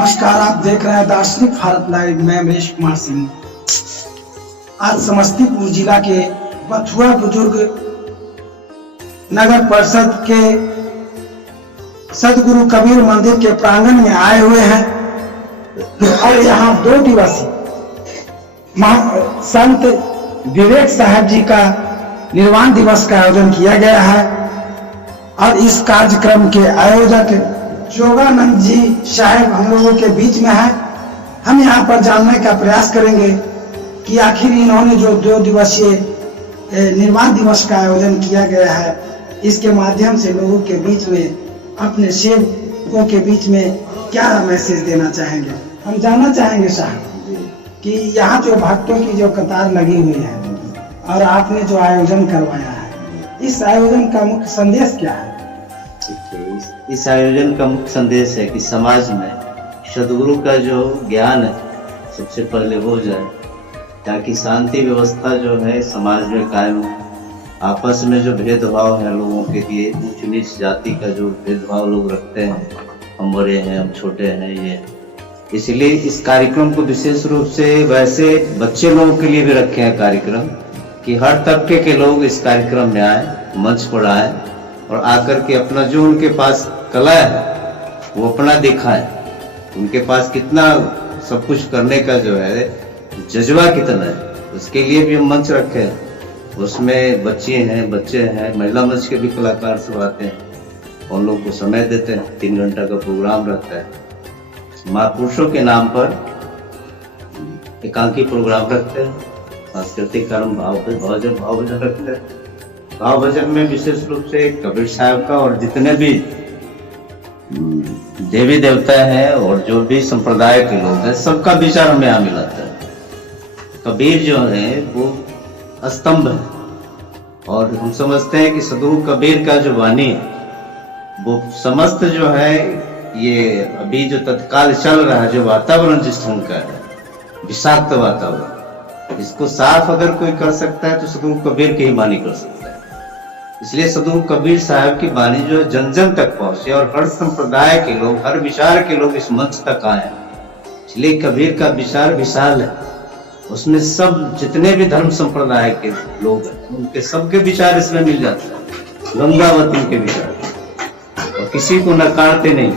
नमस्कार, आप देख रहे हैं दार्शनिक भारत लाइव। मैं महेश कुमार सिंह। आज समस्तीपुर जिला के बथुआ बुजुर्ग नगर परिषद के सदगुरु कबीर मंदिर के प्रांगण में आए हुए हैं और यहाँ 2 दिवसीय संत विवेक साहब जी का निर्वाण दिवस का आयोजन किया गया है और इस कार्यक्रम के आयोजक जोगानंद जी साहब हम लोगों के बीच में है। हम यहाँ पर जानने का प्रयास करेंगे कि आखिर इन्होंने जो 2 दिवसीय निर्वाण दिवस का आयोजन किया गया है, इसके माध्यम से लोगों के बीच में, अपने सेवकों के बीच में क्या मैसेज देना चाहेंगे। हम जानना चाहेंगे साहब कि यहाँ जो भक्तों की जो कतार लगी हुई है और आपने जो आयोजन करवाया है, इस आयोजन का मुख्य संदेश क्या है? इस आयोजन का मुख्य संदेश है कि समाज में सदगुरु का जो ज्ञान है सबसे पहले हो जाए, ताकि शांति व्यवस्था जो है समाज में कायम हो। आपस में जो भेदभाव है लोगों के लिए, ऊंच नीच जाति का जो भेदभाव लोग रखते हैं, हम बड़े हैं हम छोटे हैं, ये इसलिए इस कार्यक्रम को विशेष रूप से वैसे बच्चे लोगों के लिए भी रखे हैं कार्यक्रम, कि हर तबके के लोग इस कार्यक्रम में आए, मंच पर आए और आकर के अपना जो उनके पास कला है वो अपना दिखाएं। उनके पास कितना सब कुछ करने का जो है जज्बा कितना है, उसके लिए भी हम मंच रखे हैं। उसमें बच्चे हैं, महिला मंच के भी कलाकार सब आते हैं, उन लोगों को समय देते हैं। 3 घंटा का प्रोग्राम रहता है। महापुरुषों के नाम पर एकांकी प्रोग्राम रखते हैं, सांस्कृतिक कार्यक्रम, भाव भजन रखते हैं। भाव भजन में विशेष रूप से कबीर साहब का और जितने भी देवी देवता हैं और जो भी संप्रदाय के लोग हैं, सबका विचार हमें यहाँ मिलाता है। कबीर जो है वो स्तंभ है और हम समझते हैं कि सदगुरु कबीर का जो वाणी है वो समस्त जो है, ये अभी जो तत्काल चल रहा है जो वातावरण जिस ढंग का है, विषाक्त वातावरण, इसको साफ अगर कोई कर सकता है तो सदगुरु कबीर की ही वाणी कर सकता है। इसलिए सदगुरु कबीर साहब की वाणी जो है जन जन तक पहुंचे और हर संप्रदाय के लोग, हर विचार के लोग इस मंच तक आए। इसलिए कबीर का विचार विशाल है, उसमें सब जितने भी धर्म संप्रदाय के लोग हैं उनके सबके विचार इसमें मिल जाते हैं। गंगावती के विचार, और किसी को नकारते नहीं।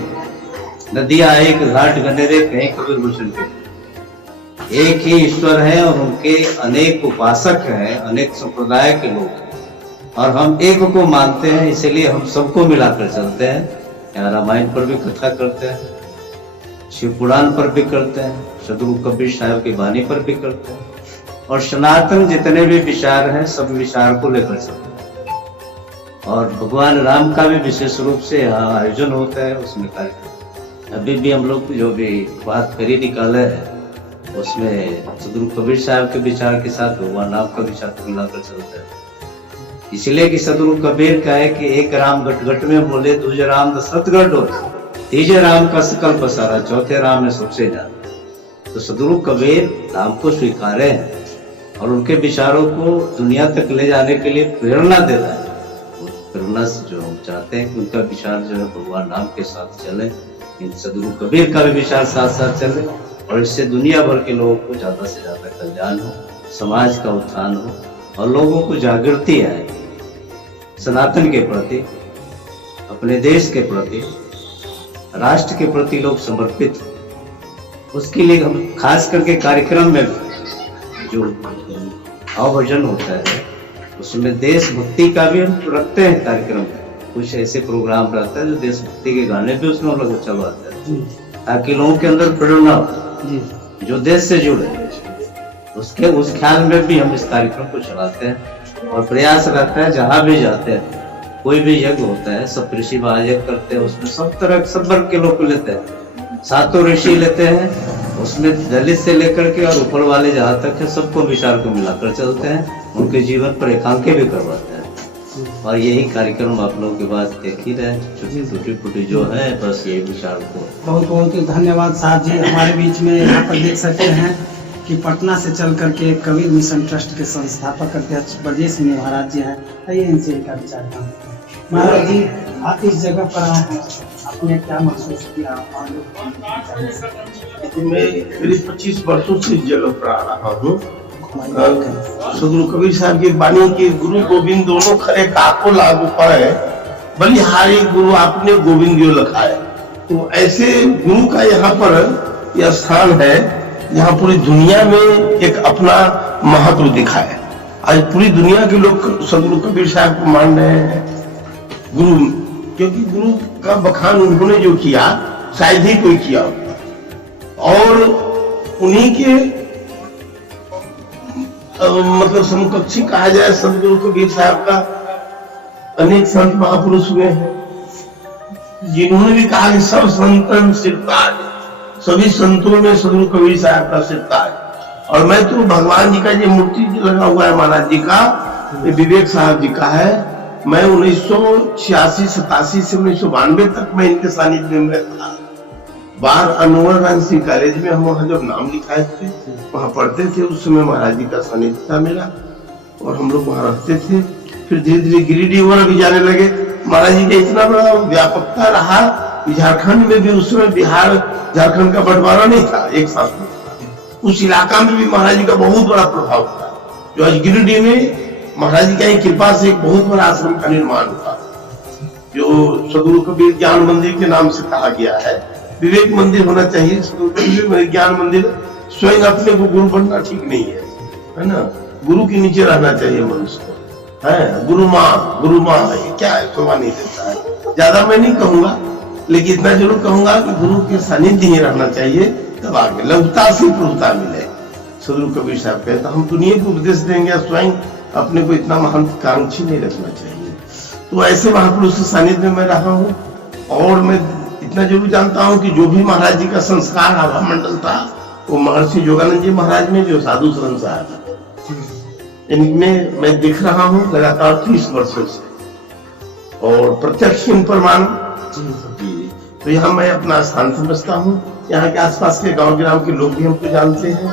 नदियां एक, घाट गनेरे, कहीं कबीर भूषण के। एक ही ईश्वर है और उनके अनेक उपासक हैं, अनेक संप्रदाय के लोग हैं और हम एक को मानते हैं, इसलिए हम सबको मिलाकर चलते हैं। यहाँ रामायण पर भी कथा करते हैं, शिव पुराण पर भी करते हैं, सदगुरु कबीर साहब की वाणी पर भी करते हैं और सनातन जितने भी विचार हैं सब विचार को लेकर चलते हैं। और भगवान राम का भी विशेष रूप से यहाँ आयोजन होता है, उसमें कार्यक्रम अभी भी हम लोग जो भी बात करी निकाले है उसमें सदगुरु कबीर साहब के विचार के साथ भगवान राम का विचार मिलाकर चलता है। इसलिए कि सदगुरु कबीर का है कि एक राम घट घट में बोले, दूजे राम दशरथ गढ़, तीजे राम का सकल पसारा, चौथे राम है सबसे ज्यादा। तो सदगुरु कबीर राम को स्वीकारे हैं और उनके विचारों को दुनिया तक ले जाने के लिए प्रेरणा देता है। प्रेरणा से जो हम चाहते हैं कि उनका विचार जो है भगवान राम के साथ चले, सदगुरु कबीर का भी विचार साथ साथ चले और इससे दुनिया भर के लोगों को ज्यादा से ज्यादा कल्याण हो, समाज का उत्थान हो और लोगों को जागृति आए सनातन के प्रति, अपने देश के प्रति, राष्ट्र के प्रति लोग समर्पित। उसके लिए हम खास करके कार्यक्रम में जो भाव भजन होता है उसमें देशभक्ति का भी हम रखते हैं। कार्यक्रम में कुछ ऐसे प्रोग्राम रहता है जो देशभक्ति के गाने भी उसमें हम लोग चलवाते हैं, ताकि लोगों के अंदर प्रेरणा हो जो देश से जुड़े। उसके उस ख्याल में भी हम इस कार्यक्रम को चलाते हैं और प्रयास रहता है जहां भी जाते हैं, कोई भी यज्ञ होता है, सब ऋषि महायज्ञ करते हैं, उसमें सब तरह सब वर्ग के लोग लेते हैं, 7 ऋषि लेते हैं, उसमें दलित से लेकर के और ऊपर वाले जहाँ तक है सबको विचार को मिलाकर चलते हैं, उनके जीवन पर एकांकी भी करवाते हैं। और यही कार्यक्रम आप लोगों के पास देख ही रहे, छोटी फूटी जो है, बस यही विचार को। बहुत बहुत धन्यवाद साहब जी। हमारे बीच में यहाँ पर देख सकते हैं कि पटना से चल करके कबीर मिशन ट्रस्ट के संस्थापक अध्यक्ष ब्रजेश महाराज जी हैं। आइए इनसे का विचार। महाराज जी, आप इस जगह पर आए हैं, आपने क्या महसूस किया? मैं करीब 25 वर्षों से इस जगह पर आ रहा हूँ। सदगुरु कबीर साहब की वाणी के गुरु गोविंद दोनों खरे काको लागू पाए, बलिहारी गुरु आपने गोविंद जो लिखा है। तो ऐसे गुरु का यहाँ पर यह स्थान है, यहाँ पूरी दुनिया में एक अपना महत्व दिखा है। आज पूरी दुनिया के लोग सदगुरु कबीर साहब को मान रहे हैं गुरु, क्योंकि गुरु का बखान उन्होंने जो किया शायद ही कोई किया होगा। और उन्हीं के मतलब समकक्षी कहा जाए सदगुरु कबीर साहब का अनेक संत महापुरुष हुए हैं, जिन्होंने भी कहा कि सब संतन सिरताज, सभी संतों में सदगुरु कबीर साहब का सिरताज। और मैं तो भगवान जी का ये मूर्ति लगा हुआ है महाराज जी का, ये विवेक साहब जी का है। मैं 1986-87 से 1992 तक मैं इनके सानिध्य में था। बाहर अनवर राजसी कॉलेज में हम वहाँ जब नाम लिखाए थे, वहाँ पढ़ते थे, उस समय महाराज जी का सानिध्य था मेरा, और हम लोग वहाँ रहते थे। फिर धीरे धीरे गिरिडीह वगैरह भी जाने लगे। महाराज जी का इतना बड़ा व्यापकता रहा, झारखंड में भी उस समय बिहार झारखंड का बंटवारा नहीं था एक साथ में, उस इलाका में भी महाराज जी का बहुत बड़ा प्रभाव था। जो आज गिरिडीह में महाराज जी की कृपा से एक बहुत बड़ा आश्रम का निर्माण हुआ, जो सदगुरु कबीर ज्ञान मंदिर के नाम से कहा गया है। विवेक मंदिर होना चाहिए, सदगुरु कबीर ज्ञान मंदिर। स्वयं अपने को गुरु बनना ठीक नहीं है ना, गुरु के नीचे रहना चाहिए मनुष्य को, है गुरु माँ है, क्या है, शोभा नहीं देता है। ज्यादा मैं नहीं कहूंगा, लेकिन इतना जरूर कहूंगा कि गुरु के सानिध्य ही रहना चाहिए, तब आगे लघुता से प्रभुता मिले। सदगुरु कबीर साहब कहते हम दुनिया को उपदेश देंगे, स्वयं अपने को इतना महत्वाकांक्षी नहीं रखना चाहिए। तो ऐसे महापुरुष के सानिध्य में मैं रहा हूँ, और मैं इतना जरूर जानता हूँ कि जो भी महाराज जी का संस्कार आभा मंडल था, वो महर्षि योगानंद जी महाराज में जो साधु संसार इनमें मैं दिख रहा हूँ लगातार 30 वर्षों से, और प्रत्यक्ष प्रमाण। तो यहाँ मैं अपना स्थान समझता हूँ। यहाँ के आसपास के गांव ग्राम के लोग भी हमको जानते हैं,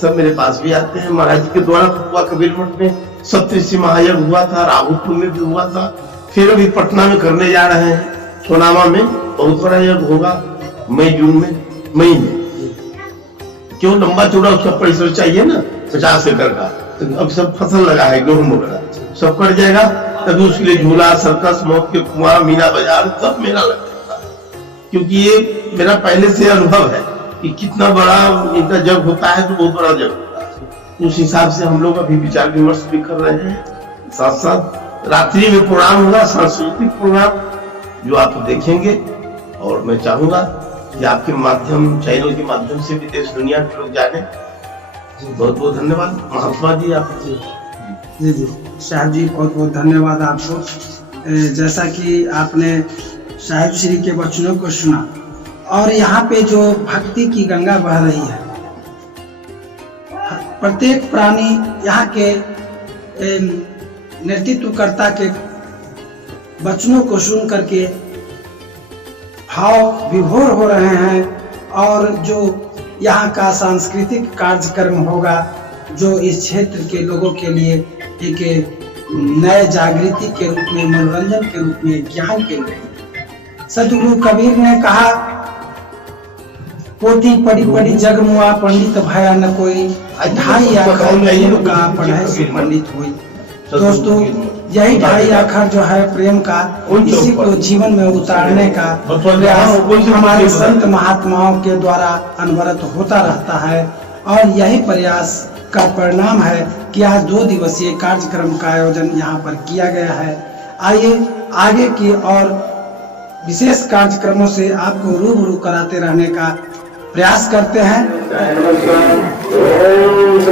सब मेरे पास भी आते हैं। महाराज जी के द्वारा हुआ कबीर मठ में सप्तऋषि महायज्ञ हुआ था, राहुलपुर में भी हुआ था, फिर अभी पटना में करने जा रहे हैं, सोनामा में बहुत बड़ा यज्ञ होगा मई में। क्यों, लंबा चौड़ा उसका परिसर चाहिए ना, 50 एकड़ का। तो अब सब फसल लगा है, गेहूं वगैरह सब कट जाएगा, तभी उसके लिए झूला, सर्कस, मौत के कुआं, मीना बाजार सब मेला लगेगा। क्योंकि ये मेरा पहले से अनुभव है कि कितना बड़ा इनका जग होता है, तो बहुत बड़ा जग होता है। उस हिसाब से हम लोग अभी विचार विमर्श भी कर रहे हैं। साथ साथ रात्रि में प्रोग्राम होगा, सांस्कृतिक प्रोग्राम, जो आप देखेंगे। और मैं चाहूंगा कि आपके माध्यम, चैनल के माध्यम से भी देश दुनिया के लोग जाने। बहुत बहुत धन्यवाद महात्मा जी आप। जी साहब जी, बहुत बहुत धन्यवाद आपको। जैसा कि आपने साहिब श्री के वचनों को सुना, और यहाँ पे जो भक्ति की गंगा बह रही है, प्रत्येक प्राणी यहाँ के नेतृत्वकर्ता के वचनों को सुन करके भाव विभोर हो रहे हैं। और जो यहाँ का सांस्कृतिक कार्यक्रम होगा, जो इस क्षेत्र के लोगों के लिए एक नए जागृति के रूप में, मनोरंजन के रूप में, ज्ञान के रूप में। सदगुरु कबीर ने कहा, पोथी पढ़ी पढ़ी जग मुआ, पंडित भया न कोई, ढाई आखर का पढ़ाई से पंडित हुई। दोस्तों, यही ढाई आखर जो है प्रेम का, इसी को जीवन में उतारने का प्रयास हमारे संत महात्माओं के द्वारा अनवरत होता रहता है। और यही प्रयास का परिणाम है कि आज 2 दिवसीय कार्यक्रम का आयोजन यहाँ पर किया गया है। आइए आगे की और विशेष कार्यक्रमों से आपको रूबरू कराते रहने का प्रयास करते हैं। ओम